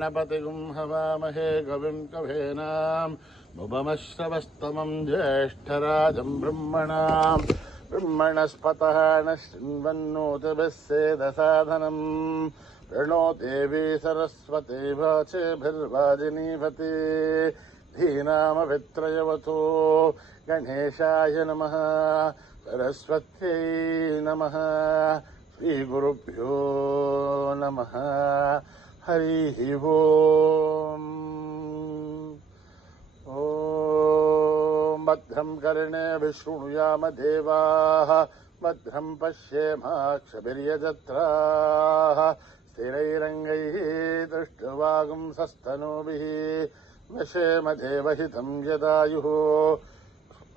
गणपतिगुं हवामहे कविं कवीनाम् उपमश्रवस्तमम् ज्येष्ठराजम् ब्रह्मणस्पतः न शृण्वन्नोतिभिः सेदसाधनम् प्रणो देवी सरस्वती वाचेभिर्वाजिनीवती धीनामभित्रयवतो गणेशाय नमः सरस्वत्यै नमः श्रीगुरुभ्यो नमः हरिः ओम् ॐ भद्रं कर्णेभिः शृणुयाम देवाः भद्रं पश्येमाक्षभिर्यजत्राः स्थिरैरङ्गैः दृष्ट्वागुंसस्तनूभिः वशेम देवहितं यदायुः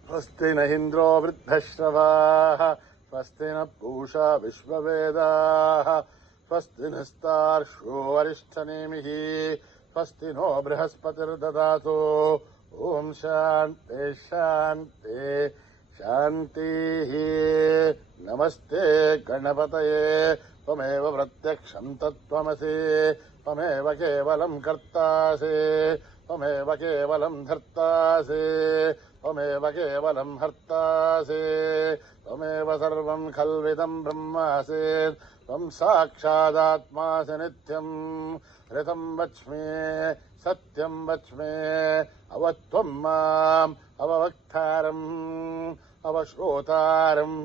स्वस्ति न इन्द्रो वृद्धश्रवाः स्वस्ति न पूषा विश्ववेदाः स्वस्ति नस्तार्क्ष्यो अरिष्ठनेमिः स्वस्ति नो बृहस्पतिर्ददातु ॐ शान्ति शान्ति शान्तिः। नमस्ते गणपतये त्वमेव प्रत्यक्षं तत्त्वमसि त्वमेव केवलं कर्तासि त्वमेव केवलं धर्तासि त्वमेव केवलं हर्तासि त्वमेव सर्वं खल्विदं ब्रह्मासि त्वं साक्षादात्मासि नित्यम् ऋतं वच्मि सत्यं वच्मि अवत्वं माम् अववक्तारम् अवश्रोतारम्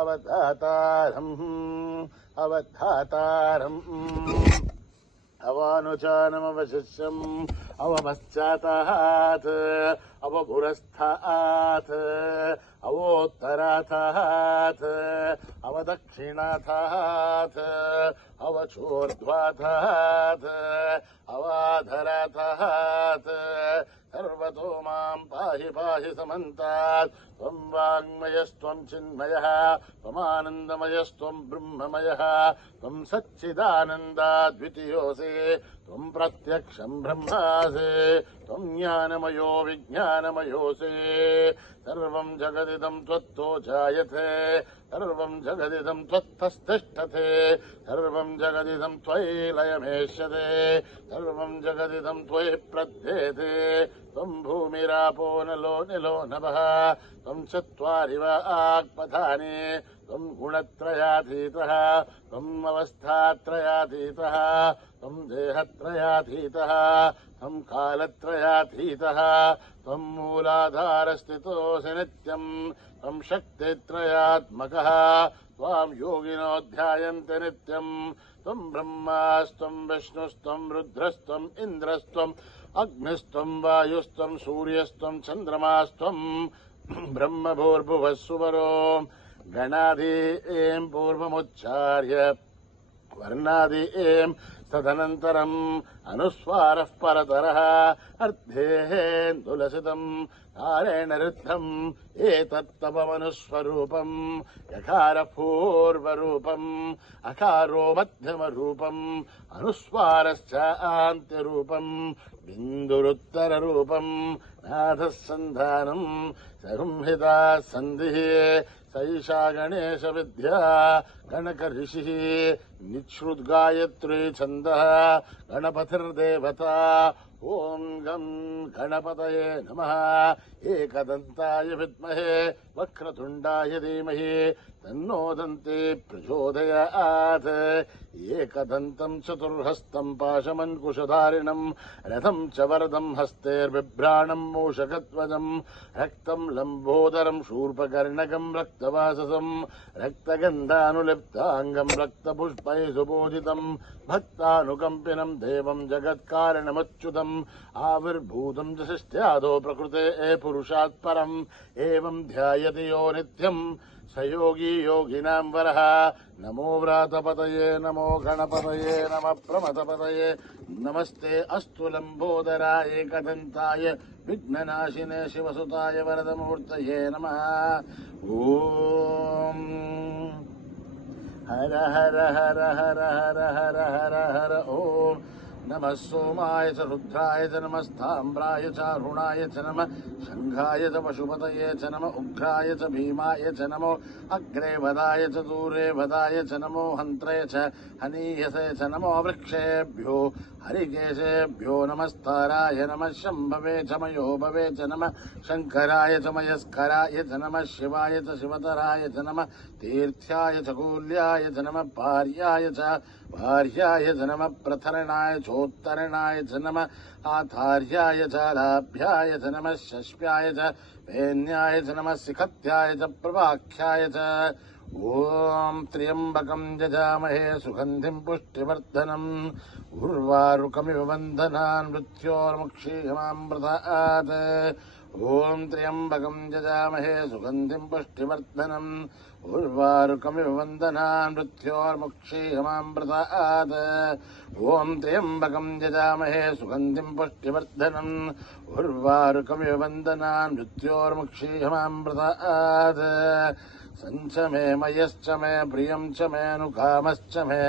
अवधातारम् अवधातारम् अवानुचानमवशिष्यम् अवपश्चातात् अवपुरस्तात् अवोत्तरातात् अवदक्षिणातात् अवचोर्ध्वातात् अवाधरातात् सर्वतो मां पाहि पाहि समन्तात् त्वं वाङ्मयस्त्वं चिन्मयः त्वमानन्दमयस्त्वं ब्रह्ममयः त्वं सच्चिदानन्दाद्वितीयोऽसि त्वं प्रत्यक्षं ब्रह्मासि त्वं ज्ञानमयो विज्ञानमयोऽसि सर्वं जगदिदं त्वत्तो जायते सर्वं जगदिदं त्वत्तस्तिष्ठते सर्वं जगदिदं त्वयि लयमेष्यते सर्वं जगदिदं त्वयि प्रद्येते त्वं भूमिरापो नलो निलो नभः त्वं चत्वारि वाक्पथानि त्वं गुणत्रयातीतः त्वम् अवस्थात्रयातीतः त्वं देहत्रयातीतः त्वं कालत्रयातीतः त्वं मूलाधारस्थितोऽसि नित्यम् त्वं शक्तित्रयात्मकः त्वां योगिनो ध्यायन्ति नित्यम् त्वं ब्रह्मास्त्वं विष्णुस्त्वं रुद्रस्त्वम् इन्द्रस्त्वम् अग्निस्त्वं वायुस्त्वं सूर्यस्त्वं चन्द्रमास्त्वं ब्रह्मभूर्भुवः सुवरो गणादि एं पूर्वमुच्चार्य वर्णादि एं तदनन्तरम् अनुस्वारः परतरः अर्धेन्दुलसितम् तारेण रुद्धम् एतत्तपमनुस्वरूपम् यकारपूर्वरूपम् अकारो मध्यमरूपम् अनुस्वारश्च आन्त्यरूपम् बिन्दुरुत्तररूपम् नाथः सन्धानम् संहिता सन्धिः सैषा गणेशविद्या गणकऋषिः निःश्रुद्गायत्री छन्दः गणपतिर्देवता ॐ गं गणपतये नमः एकदन्ताय विद्महे वक्रतुण्डाय धीमहि तन्नो दन्ती प्रचोदयात् एकदन्तं चतुर्हस्तं पाशमन्कुशधारिणं रथं च वरदं हस्तेर्बिभ्राणं मूषकध्वजं रक्तं लम्बोदरं शूर्पकर्णकं रक्तवाससं रक्तगन्धानुलिप्ताङ्गं रक्तपुष्पैः सुपूजितं भक्तानुकम्पिनं देवं जगत्कारणमच्युतम् आविर्भूतं च शिष्ट्यादो प्रकृते पुरुषात् परम् एवं ध्यायति यो नित्यम् स योगी योगिनां वरः नमो व्रातपतये नमो गणपतये नमः प्रमथपतये नमस्ते अस्तु लम्बोदराय एकदन्ताय विघ्ननाशिने शिवसुताय वरदमूर्तये नमः ॐ हर हर हर हर हर हर हर हर ॐ नमः सोमाय च रुद्राय च नमस्ताम्राय च अरुणाय च नमः शंखाय च पशुपतये च नमः उग्राय च भीमाय च नमो अग्रे वदाय च दूरे वदाय च नमो हन्त्रे च हनीयसे च नमो वृक्षेभ्यो हरिकेशेभ्यो नमस्ताराय नमः शम्भवे च मयो भवे च नमः शंकराय च मयस्कराय च नमः शिवाय च शिवतराय च नमः तीर्थ्याय च कूल्याय च नमः भार्याय च नमः प्रथरणाय चोत्तरणाय च नमः आधार्याय च लाभ्याय च नमः शश्व्याय च वेन्याय च नमः सिखत्याय च प्रवाख्याय च ओम त्र्यंबकं यजामहे सुगंधिं पुष्टिवर्धनम् उर्वारुकमिव बन्धनान् मृत्योर्मुक्षीयमामृतात् ओम त्र्यंबकं यजामहे सुगंधिं पुष्टिवर्धनम् उर्वारुकमिव बन्धनान् मृत्योर्मुक्षीयमामृतात् ओम त्र्यंबकं यजामहे सुगंधिं पुष्टिवर्धनम् उर्वारुकमिव बन्धनान् मृत्योर्मुक्षीयमामृतात् संच मे मयश्च मे प्रियं च मे नुकामश्च मे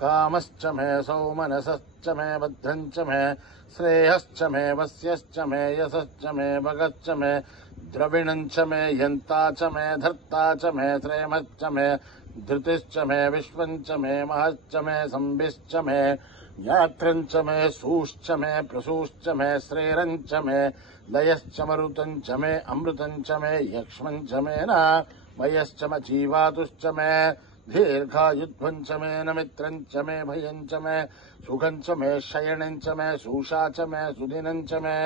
कामश्च मे सौमनसश्च मे बद्धञ्च मे श्रेयश्च मे वस्यश्च मे यशश्च मे भगश्च मे द्रविणञ्च मे यन्ता च मे धर्ता च मे श्रेमश्च मे धृतिश्च मे विश्वञ्च मे महश्च मे संभिश्च मे ज्ञात्रञ्च मे सूश्च मे प्रसूश्च मे श्रेरञ्च मे लयश्च मरुतञ्च मे अमृतञ्च मे यक्ष्मञ्च मे न मयश्च म जीवातुश्च मे दीर्घायुध्वञ्च मे नमित्रञ्च मे भयञ्च मे सुखञ्च मे शयनञ्च मे सूषा च मे सुदिनञ्च मे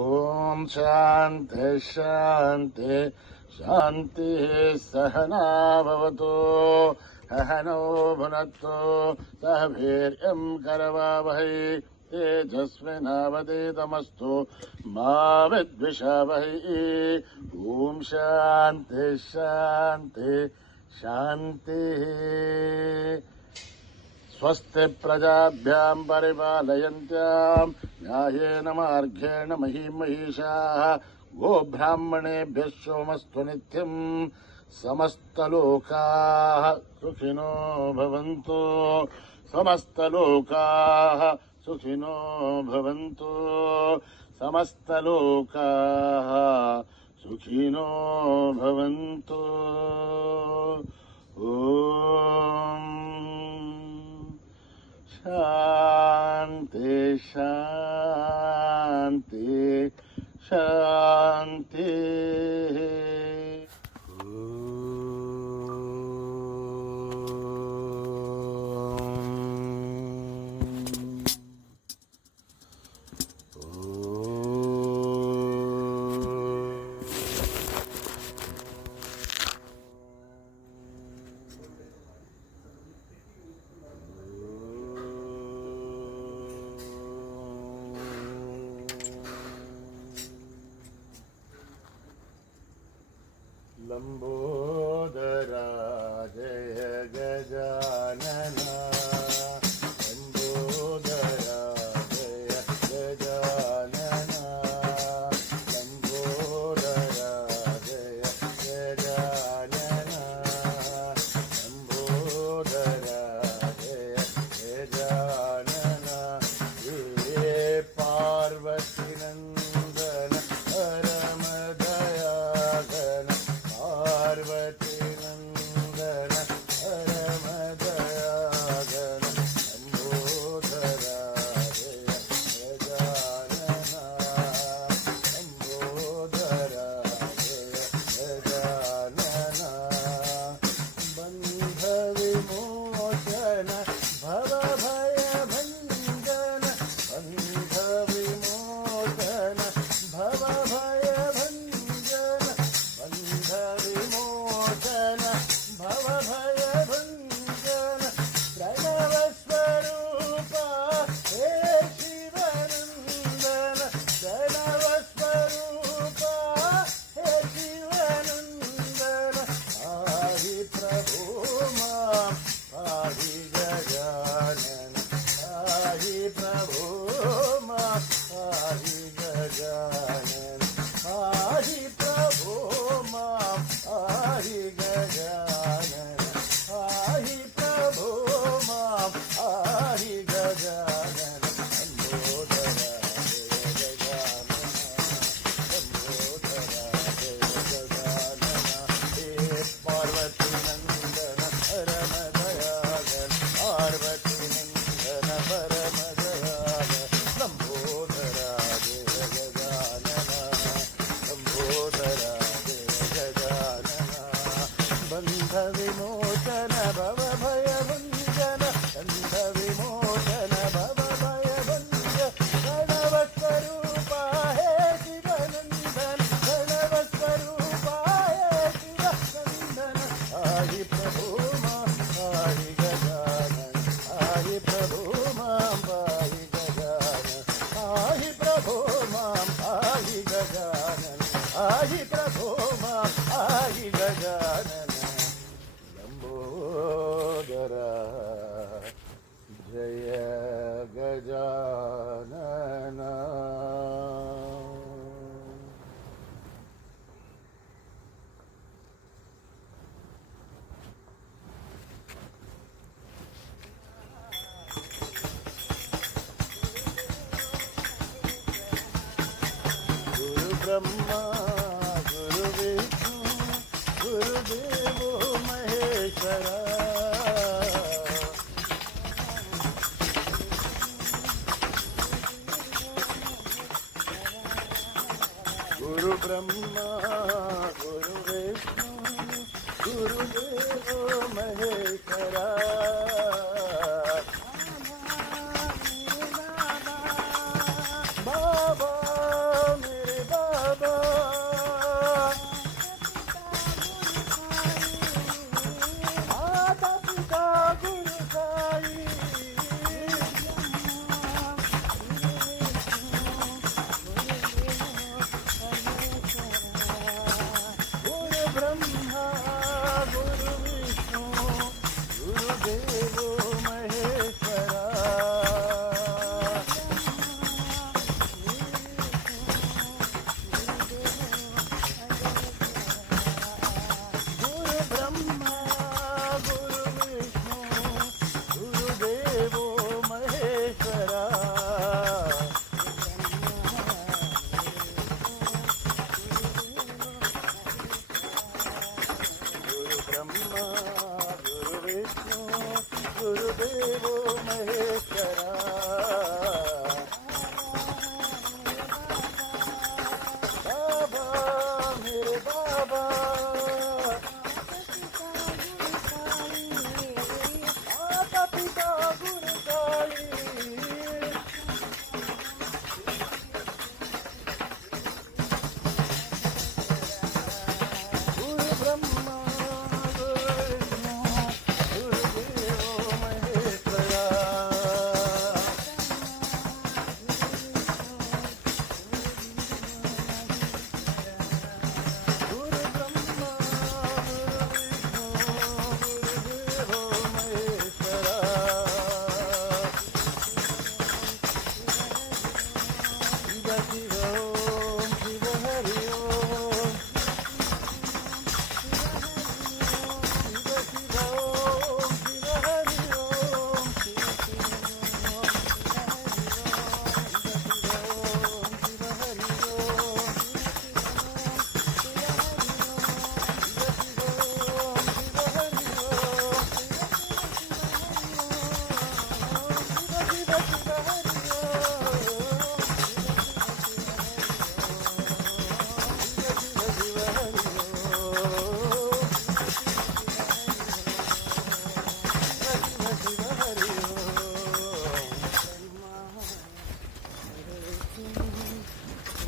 ओम शान्ति शान्ति शान्तिः सहना भवतु सहनौ भुनक्तु सह वीर्यं करवावहै तेजस्विनावधीतमस्तु मा विद्विषावहै ओम शान्ति शान्ति शान्तिः स्वस्ति प्रजाभ्यां परिपालयन्त्यां न्यायेन मार्गेण महीं महिषाः गोब्राह्मणेभ्यः सोमस्तु नित्यं समस्तलोकाः सुखिनो भवन्तु समस्तलोकाः सुखिनो भवन्तु समस्तलोकाः सुखिनो भवन्तु ओम शांति शांति शांति लंबोदरा जय गजानना लंबोदरा जय गजानना लंबोदरा जय गजानना लंबोदरा जय गजानना हे पार्वती नंदन परम दयाघन पार्वती ब्रह्मा गुरु विष्णु गुरुदेवो महेश्वरा गुरु ब्रह्मा गुरु विष्णु गुरुदेवो महेश्वरा बाबा मेरे बाबा माता पिता गुरु साई गुरु ब्रह्मा गुरु विष्णु गुरुदेवो महेश्वरा गुरु ब्रह्मा गुरु विष्णु गुरुदेवो महेश्वरा गुरु ब्रह्मा गुरु विष्णु गुरुदेवो महेश्वरा बाबा मेरे बाबा माता पिता गुरु साई गुरु ब्रह्मा गुरु विष्णु गुरुदेवो महेश्वरा गुरु ब्रह्मा गुरु विष्णु गुरुदेवो महेश्वरा शिव शिव ओम शिव हरि ओम शिव शिव ओम शिव हरि ओम शिव शिव ओम शिव हरि ओम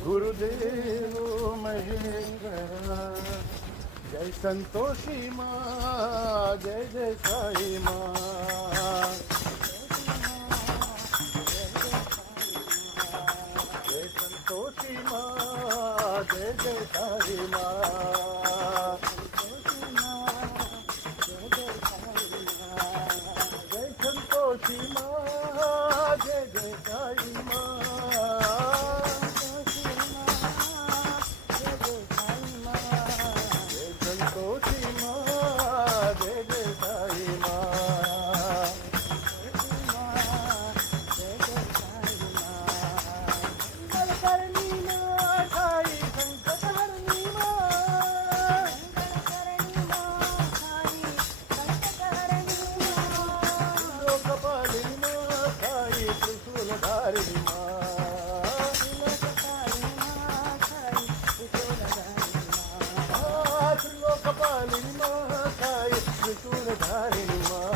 गुरुदेवो महेश्वरा जय संतोषी माँ जय जय साई माँ जय संतोषी माँ जय जय साई माँ जय संतोषी माँ जय जय साई माँ जय संतोषी माँ जय जय साई माँ मंगलकरणी माँ साई संकटहरणी माँ लोकपालिनी माँ साई त्रिशूलधारिणी माँ त्रिलोकपालिनी माँ साई त्रिशूलधारिणी माँ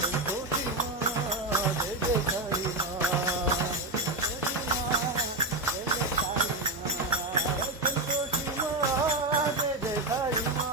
संतोषी माँ जय जय साई माँ संतोषी माँ जय जय साई माँ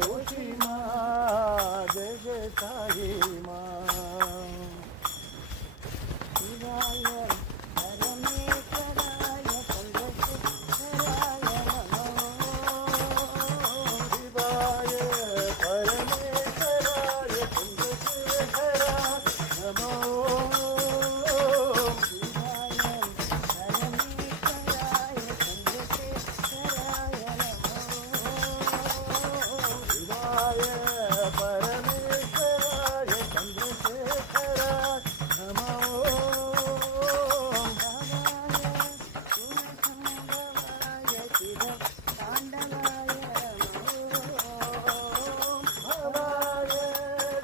సంతోషి మా జయ జయ సాయి మా శివాయ పరమేశ్వరాయ చంద్రశేఖరాయ నమో శివాయ పరమేశ్వరాయ చంద్రశేఖరాయ నమో శివాయ పరమేశ్వరాయ చంద్రశేఖరాయ నమో శివాయ పరమేశ్వరాయ చంద్రశేఖరాయ నమో భవాయ గుణసంభవాయ శివ తాండవాయ నమో భవాయ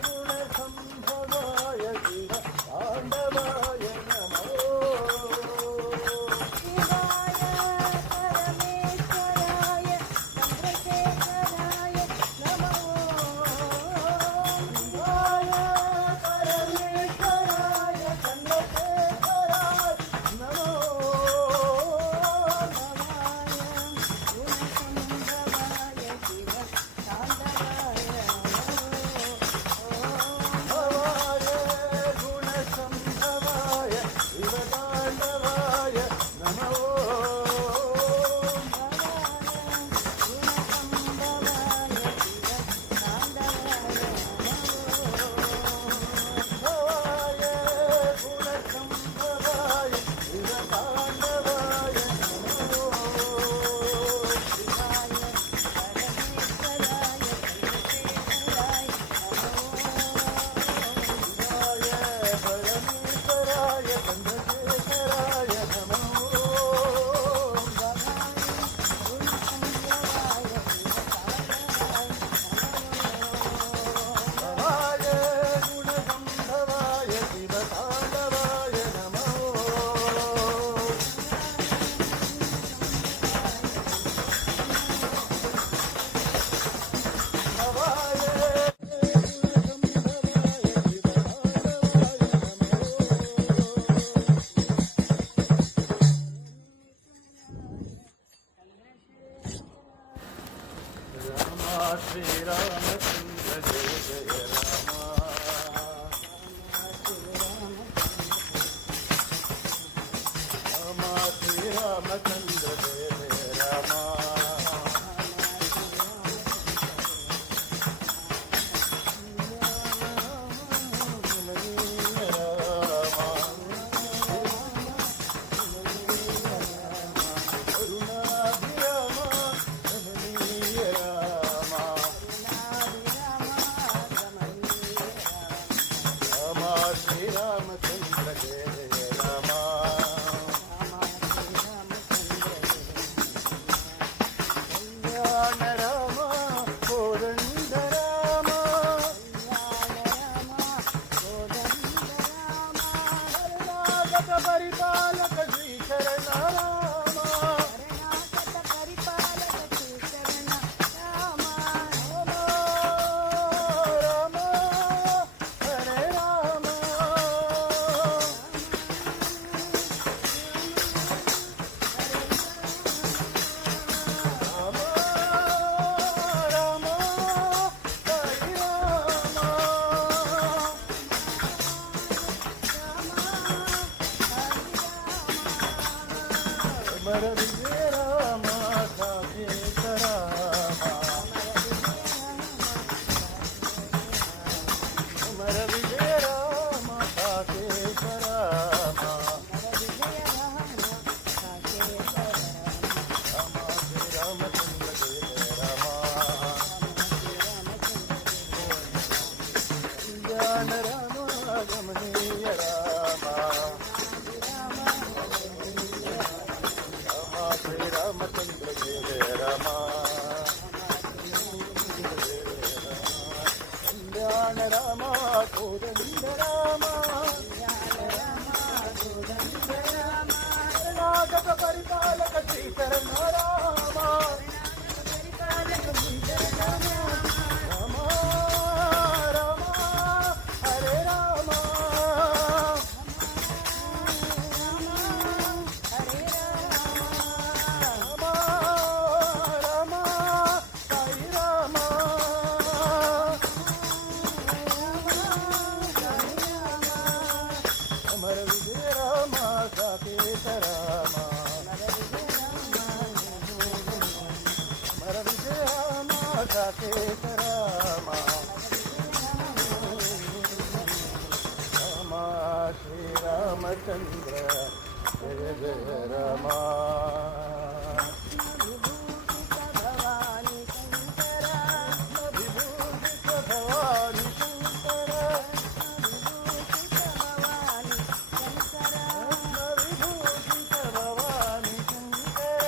గుణసంభవాయ శివ తాండవాయ నమో శివాయ పరమేశ్వరాయ చంద్రశేఖరాయ నమో శివాయ పరమేశ్వరాయ చంద్రశేఖరాయ నమో భవాయ గుణసంభవాయ శివ తాండవాయ నమో భవాయ గుణసంభవాయ శివ తాండవాయ నమో భవాయ గుణసంభవాయ శివ తాండవాయ నమో శివాయ పరమేశ్వరాయ చంద్రశేఖరాయ నమో భవాయ గుణసంభవాయ శివ తాండవాయ నమో భవాయ గుణసంభవాయ శివ తాండవాయ నమో రామ శ్రీరామచంద్ర జయ జయ రామ రామ శ్రీరామచంద్ర జయ జయ రామ కరుణాభిరామ రమణీయ రామ రామ శ్రీరామచంద్ర జయ జయ రామ కళ్యాణ రామ కోదండ రామ కరుణాగత పరిపాలక శ్రీశరణ రామ రామ హరే రామ రామ రామ హరి రామ అమర విజయ రామ సాకేత రామ అమర విజయ రామ సాకేత రామ రామ శ్రీరామచంద్ర జయ జయ రామ కళ్యాణ రామ రమణీయ రామ రామ శ్రీరామచంద్ర జయ జయ రామ కళ్యాణ రామ కోదండ రామ కరుణాగత పరిపాలక శ్రీశరణ రామ రామ రామ హరే రామ రామ రామ సాయి రామ रामचंद्र जय जय रमा विभूषित भवानी शंकर विभूषित भवानी शंकर विभूषित भवानी शंकर विभूषित भवानी शंकर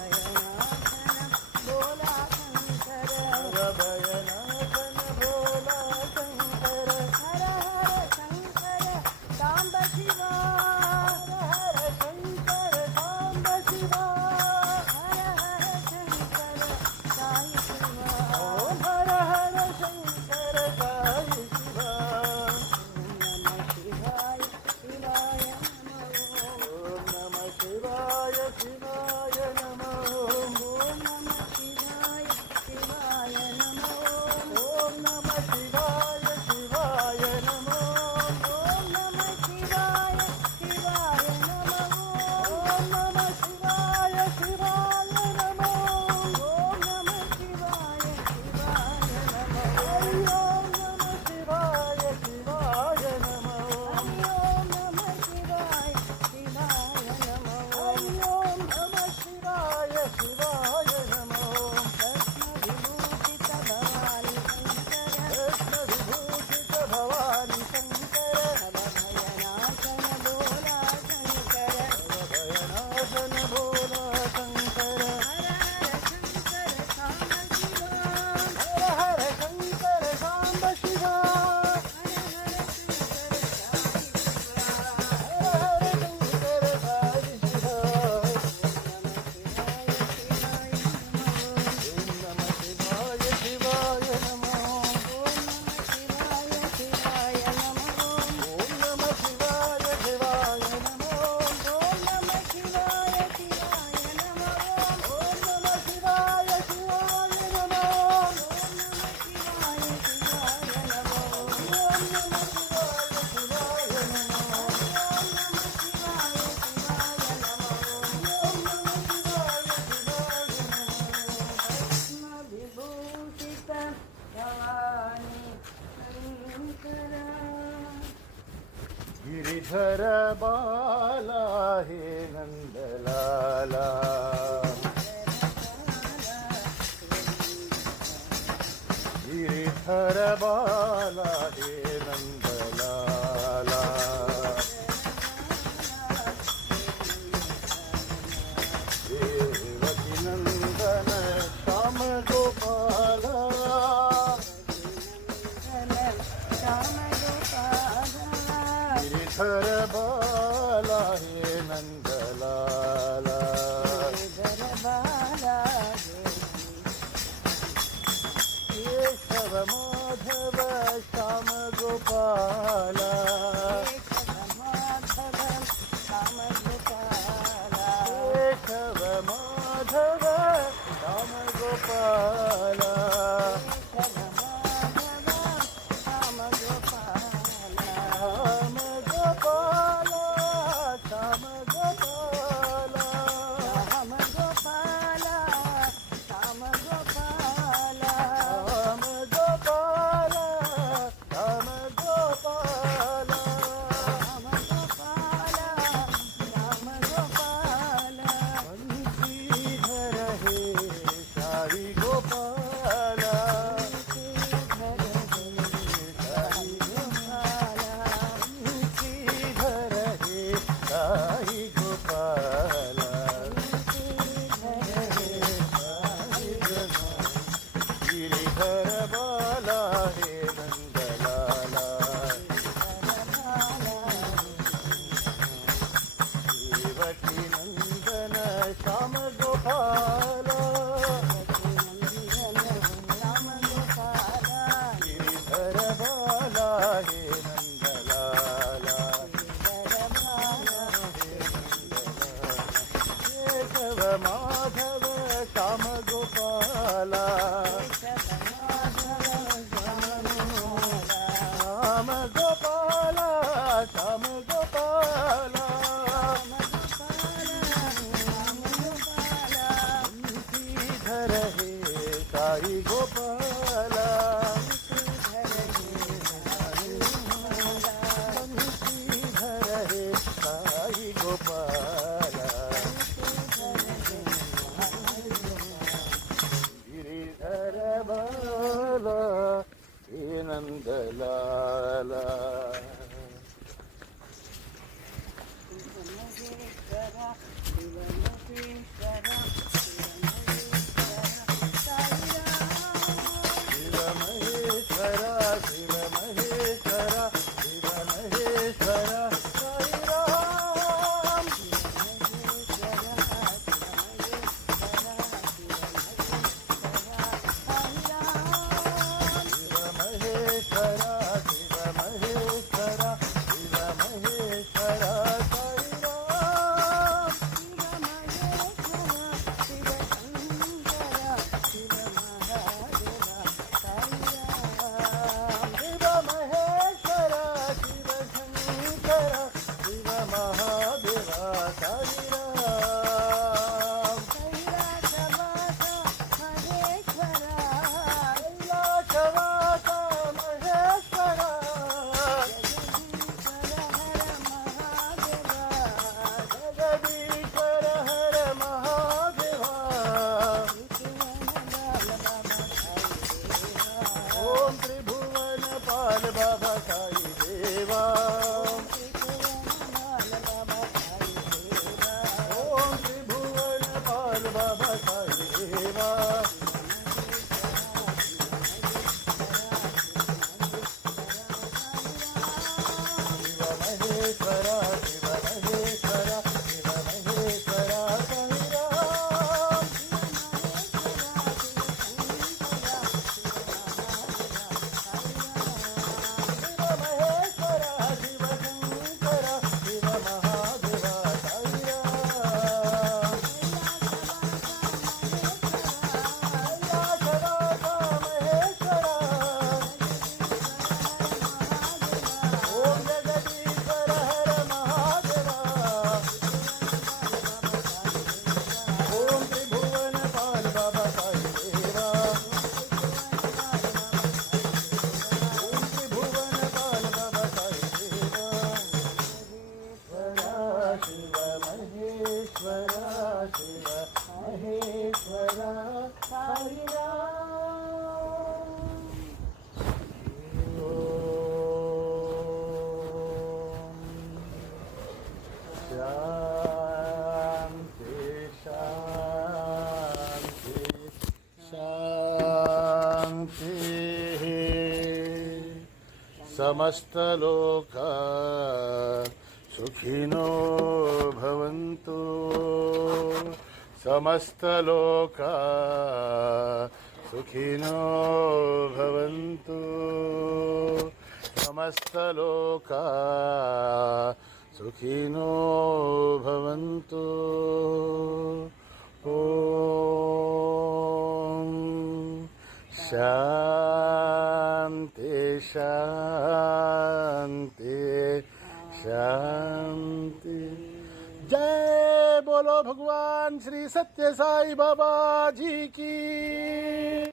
भयनाशन बोला शंकर भयनाशन भोला शंकर हर हर शंकर सांब शिवा हर शंकर सांब शिवा हर हर शंकर साई शिवा ओम हर हर शंकर साई शिवा नमः शिवाय शिवाय नमः ओम नमः शिवाय शिवाय नमः ओम नमः शिवाय शिवाय नमः ओम नमः शिवाय शिवाय नमः ओम नमः शिवाय शिवाय नमः ओम नमः शिवाय शिवाय नमः ओम नमः शिवाय शिवाय नमः हरि ओम नमः शिवाय शिवाय नमः ओम नमः शिवाय शिवाय नमः हरि ओम नमः शिवाय शिवाय नमः विभूषित भवानी शंकर कृष्ण विभूषित भवानी शंकर भयनाशन बोला शंकर भयनाशन भोला शंकर हर हर शंकर सांब शिवा हर हर शंकर सांब शिवा हर हर शंकर साई शिवा हर हर शंकर साई शिवा नमः शिवाय शिवाय नमः ओम नमः शिवाय शिवाय नमः ओम नमः शिवाय शिवाय नमः ओम नमः शिवाय शिवाय नमः ओम नमः शिवाय शिवाय नमः ओम नमः शिवाय शिवाय नमः ओम नमः शिवाय शिवाय नमः ओम नमः शिवाय शिवाय नमः ओम नमः शिवाय शिवाय नमः ओम नमः शिवाय शिवाय नमः विभूषित भवानी शंकर गिरिधर बाला हे नंदलाला गिरिधर बाला हे नंदलाला देवकी नंदन श्याम गोपाला श्याम गोपाला गिरिधर बाला हे नंदलाला गरबाला केशव माधव श्याम गोपाला माधव श्याम गोपाला केशव माधव श्याम गोपाला माधव श्याम गोपाला श्याम गोपाला श्याम गोपाला श्याम गोपाला श्याम गोपाला श्याम गोपाला श्याम गोपाला श्याम गोपाला श्याम गोपाला बंशीधर हे साई गोपाला श्रीधर साई गोपाला बंशीधर हे साई गोपाला श्रीधर साई गिरिधर बाला हे नंदलाला देवकी नंदन श्याम गोपाला गिरिधर बाला हे नंदलाला केशव माधव श्याम गोपाला श्याम गोपाला श्याम गोपाला बंशीधर हे साई गोपाला बंशीधर हे महेश्वरा हरि राम शांति शांति शांति समस्तलोका सुखिनो भवन्तु समस्तलोका सुखिनो भवन्तु समस्तलोका सुखिनो भवन्तु ॐ शान्ति शान्ति शांति। जय बोलो भगवान श्री सत्य साई बाबा जी की।